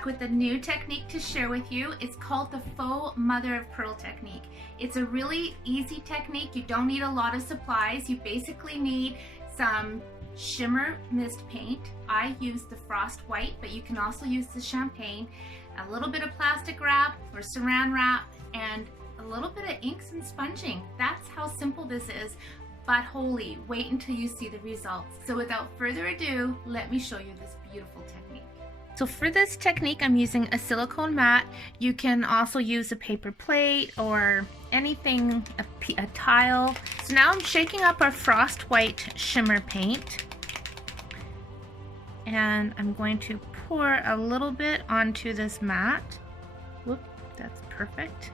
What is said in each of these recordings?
back with a new technique to share with you. It's called the Faux Mother of Pearl technique. It's a really easy technique. You don't need a lot of supplies. You basically need some shimmer mist paint. I use the frost white, but you can also use the champagne, a little bit of plastic wrap or saran wrap, and a little bit of inks and sponging. That's how simple this is, but holy, wait until you see the results. So without further ado, let me show you this beautiful technique. So for this technique, I'm using a silicone mat. You can also use a paper plate or anything, a tile. So now I'm shaking up our frost white shimmer paint, and I'm going to pour a little bit onto this mat. Whoop, that's perfect.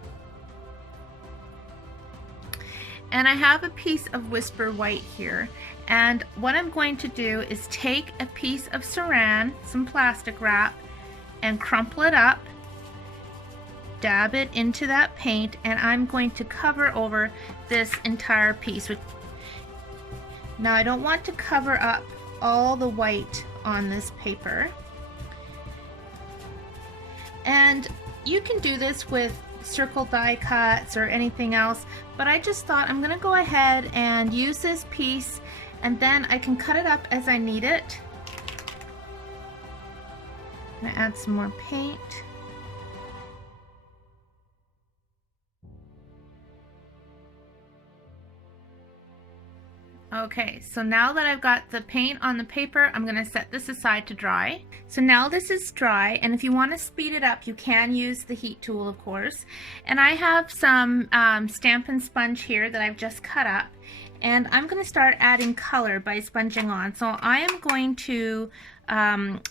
And I have a piece of Whisper White here, and what I'm going to do is take a piece of Serene, some plastic wrap, and crumple it up, dab it into that paint, and I'm going to cover over this entire piece. Now I don't want to cover up all the white on this paper, and you can do this with circle die cuts or anything else, but I just thought I'm gonna go ahead and use this piece, and then I can cut it up as I need it. I'm gonna add some more paint. Okay, so now that I've got the paint on the paper, I'm going to set this aside to dry. So now this is dry, and if you want to speed it up, you can use the heat tool, of course. And I have some Stampin' Sponge here that I've just cut up, and I'm going to start adding color by sponging on. So I am going to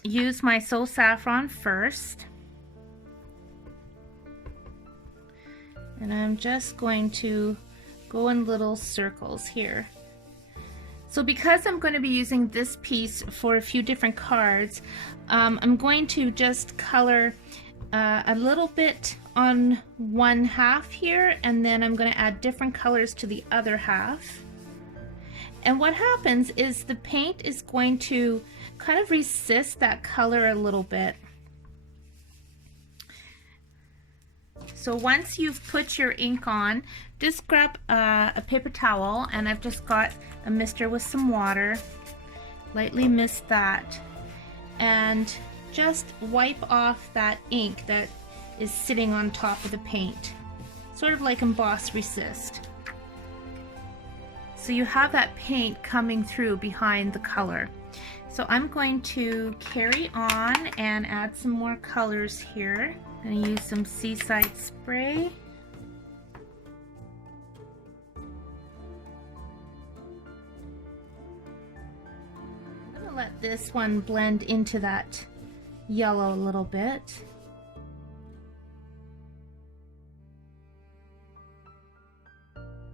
use my Soul Saffron first, and I'm just going to go in little circles here. So because I'm going to be using this piece for a few different cards, I'm going to just color a little bit on one half here, and then I'm going to add different colors to the other half. And what happens is the paint is going to kind of resist that color a little bit. So once you've put your ink on, just grab a paper towel, and I've just got a mister with some water. Lightly mist that, and just wipe off that ink that is sitting on top of the paint, sort of like emboss resist. So you have that paint coming through behind the color. So I'm going to carry on and add some more colors here. I'm going to use some Seaside Spray. I'm going to let this one blend into that yellow a little bit.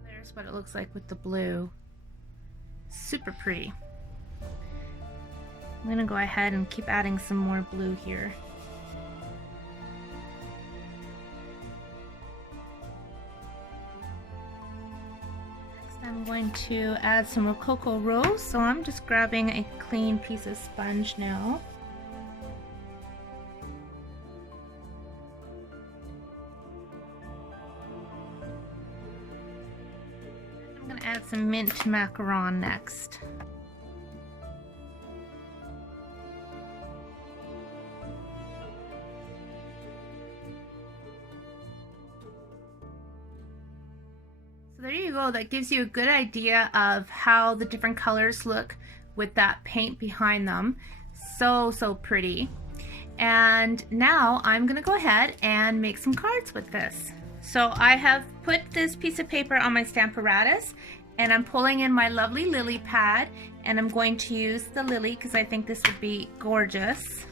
There's what it looks like with the blue. Super pretty. I'm going to go ahead and keep adding some more blue here. I'm going to add some Rococo Rose, so I'm just grabbing a clean piece of sponge now. I'm going to add some mint macaron next. There you go. That gives you a good idea of how the different colors look with that paint behind them. So pretty. And now I'm gonna go ahead and make some cards with this. So I have put this piece of paper on my Stamparatus, and I'm pulling in my lovely lily pad, and I'm going to use the lily because I think this would be gorgeous.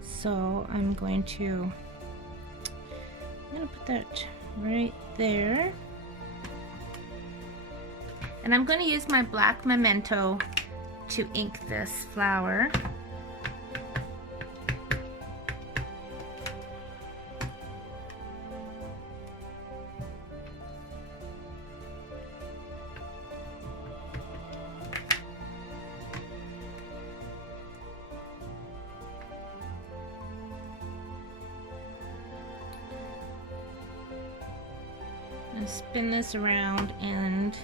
So I'm going to put that right there, and I'm going to use my black memento to ink this flower. spin this around and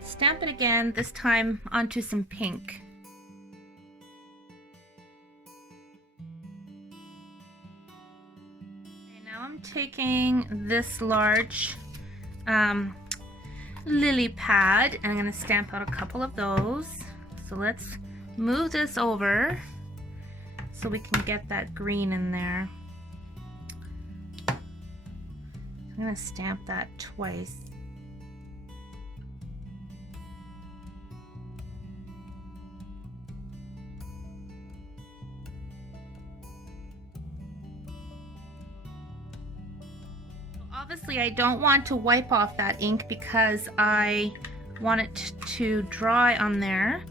stamp it again, this time onto some pink. Okay, now I'm taking this large lily pad and I'm going to stamp out a couple of those. So let's move this over so we can get that green in there. I'm going to stamp that twice. Obviously, I don't want to wipe off that ink because I want it to dry on there.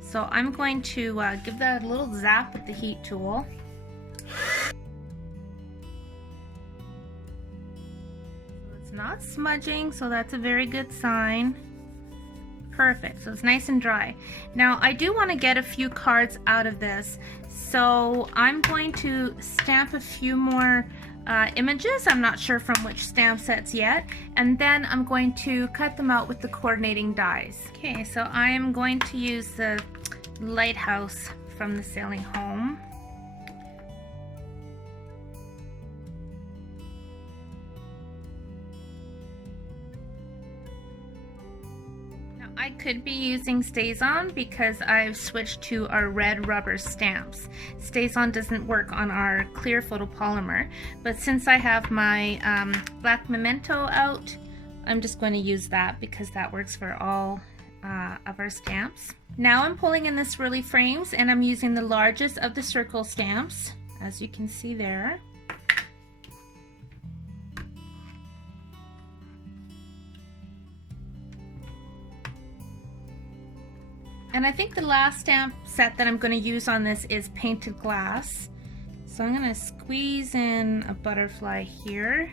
So I'm going to give that a little zap with the heat tool. So it's not smudging, so that's a very good sign. Perfect, so it's nice and dry. Now I do want to get a few cards out of this, so I'm going to stamp a few more images. I'm not sure from which stamp sets yet, and then I'm going to cut them out with the coordinating dies. Okay, so I am going to use the lighthouse from the Sailing Home. Now I could be using StazOn because I've switched to our red rubber stamps. StazOn doesn't work on our clear photopolymer, but since I have my black memento out, I'm just going to use that because that works for all of our stamps. Now I'm pulling in the swirly frames and I'm using the largest of the circle stamps, as you can see there. And I think the last stamp set that I'm going to use on this is painted glass. So I'm going to squeeze in a butterfly here.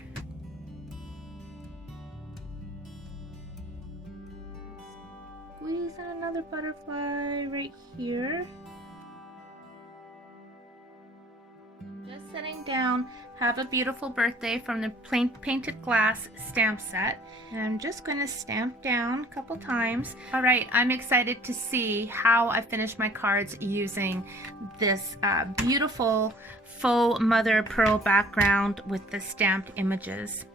Squeeze in another butterfly right here. Just setting down Have a Beautiful Birthday from the painted glass stamp set. And I'm just going to stamp down a couple times. Alright, I'm excited to see how I finish my cards using this beautiful Faux Mother of Pearl background with the stamped images.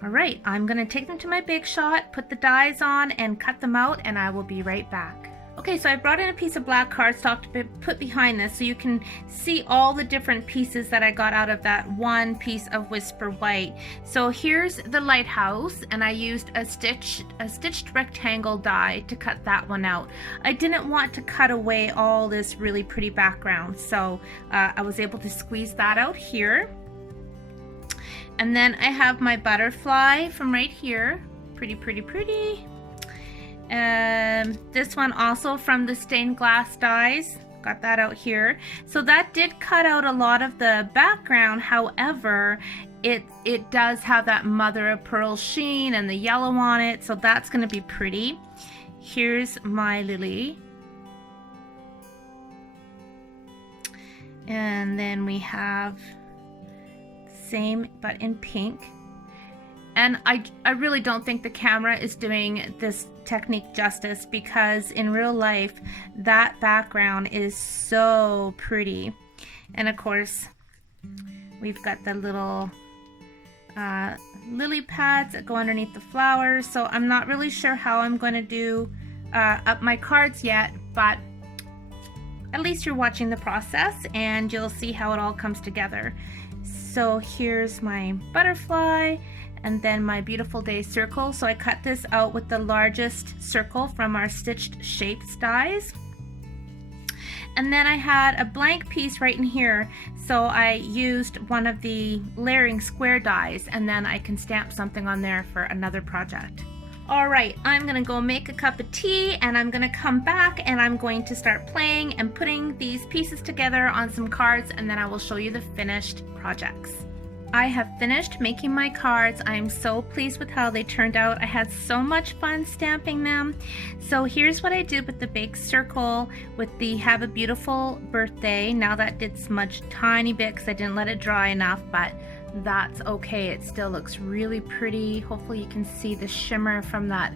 Alright, I'm going to take them to my Big Shot, put the dies on, and cut them out, and I will be right back. Okay, so I brought in a piece of black cardstock to put behind this so you can see all the different pieces that I got out of that one piece of Whisper White. So here's the lighthouse, and I used a stitched rectangle die to cut that one out. I didn't want to cut away all this really pretty background, so I was able to squeeze that out here. And then I have my butterfly from right here. Pretty, pretty, pretty. This one also from the stained glass dies. Got that out here. So that did cut out a lot of the background. However, it does have that mother of pearl sheen and the yellow on it. So that's going to be pretty. Here's my lily. And then we have same but in pink. And I really don't think the camera is doing this technique justice, because in real life that background is so pretty. And of course we've got the little lily pads that go underneath the flowers. So I'm not really sure how I'm going to do up my cards yet, but at least you're watching the process and you'll see how it all comes together. So here's my butterfly and then my beautiful day circle. So I cut this out with the largest circle from our stitched shapes dies. And then I had a blank piece right in here, so I used one of the layering square dies, and then I can stamp something on there for another project. Alright, I'm gonna go make a cup of tea and I'm gonna come back and I'm going to start playing and putting these pieces together on some cards, and then I will show you the finished projects. I have finished making my cards. I am so pleased with how they turned out. I had so much fun stamping them. So here's what I did with the big circle with the Have a Beautiful Birthday. Now that did smudge tiny bit because I didn't let it dry enough, but that's okay. It still looks really pretty. Hopefully you can see the shimmer from that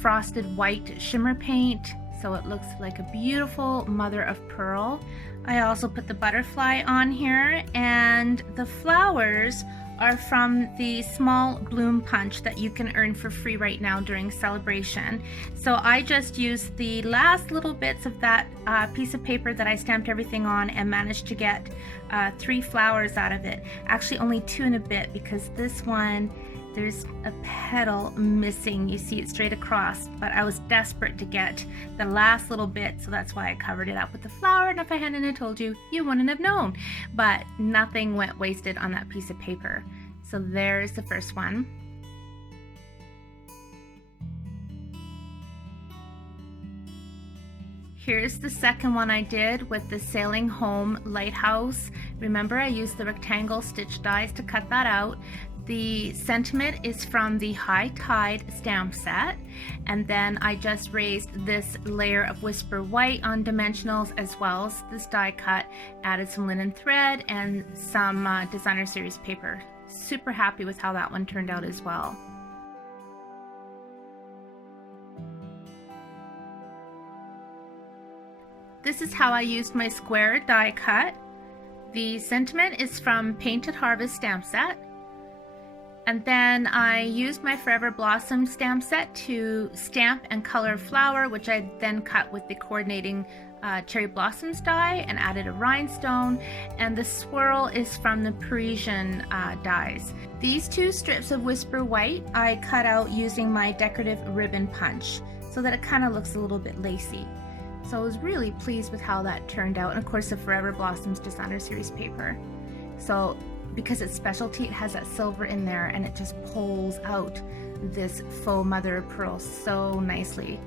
frosted white shimmer paint. So it looks like a beautiful mother of pearl. I also put the butterfly on here, and the flowers are from the small bloom punch that you can earn for free right now during Sale-a-bration. So I just used the last little bits of that piece of paper that I stamped everything on and managed to get 3 flowers out of it. Actually only 2 and a bit, because this one, there's a petal missing. You see it straight across, but I was desperate to get the last little bit, so that's why I covered it up with the flower. And if I hadn't have told you, you wouldn't have known. But nothing went wasted on that piece of paper. So there's the first one. Here's the second one I did with the Sailing Home Lighthouse. Remember, I used the rectangle stitch dies to cut that out. The sentiment is from the High Tide stamp set, and then I just raised this layer of Whisper White on dimensionals as well as this die cut, added some linen thread and some designer series paper. Super happy with how that one turned out as well. This is how I used my square die cut. The sentiment is from Painted Harvest stamp set. And then I used my Forever Blossom stamp set to stamp and color flower, which I then cut with the coordinating cherry blossoms die and added a rhinestone. And the swirl is from the Parisian dies. These 2 strips of Whisper White I cut out using my decorative ribbon punch so that it kind of looks a little bit lacy. So I was really pleased with how that turned out. And of course the Forever Blossoms designer series paper. So because it's specialty, it has that silver in there and it just pulls out this faux mother of pearl so nicely.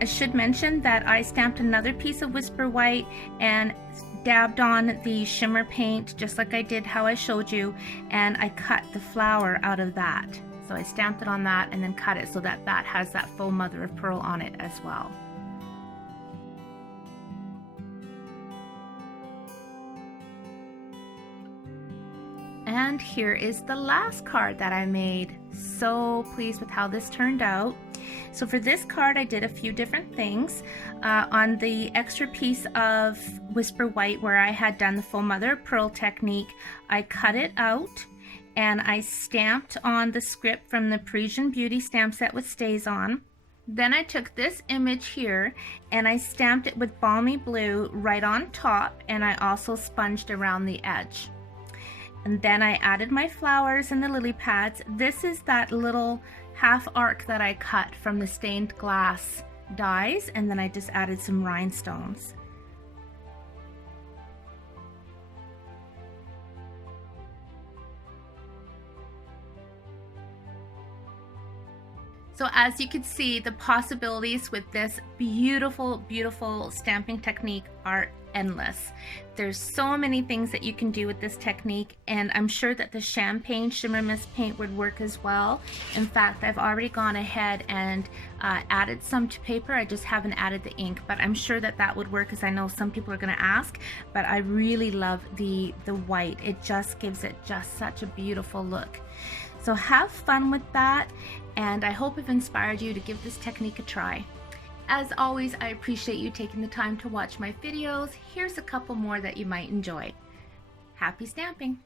I should mention that I stamped another piece of Whisper White and dabbed on the shimmer paint just like I did how I showed you, and I cut the flower out of that. So I stamped it on that and then cut it so that that has that faux mother of pearl on it as well. And here is the last card that I made. So pleased with how this turned out. So for this card I did a few different things. On the extra piece of Whisper White where I had done the Faux Mother of Pearl technique, I cut it out and I stamped on the script from the Parisian Beauty stamp set with stays on. Then I took this image here and I stamped it with Balmy Blue right on top, and I also sponged around the edge. And then I added my flowers and the lily pads. This is that little half arc that I cut from the stained glass dies, and then I just added some rhinestones. So as you can see, the possibilities with this beautiful, beautiful stamping technique are endless. There's so many things that you can do with this technique, and I'm sure that the champagne shimmer mist paint would work as well. In fact, I've already gone ahead and added some to paper. I just haven't added the ink, but I'm sure that that would work, because I know some people are going to ask. But I really love the white. It just gives it just such a beautiful look. So have fun with that, and I hope I've inspired you to give this technique a try. As always, I appreciate you taking the time to watch my videos. Here's a couple more that you might enjoy. Happy stamping!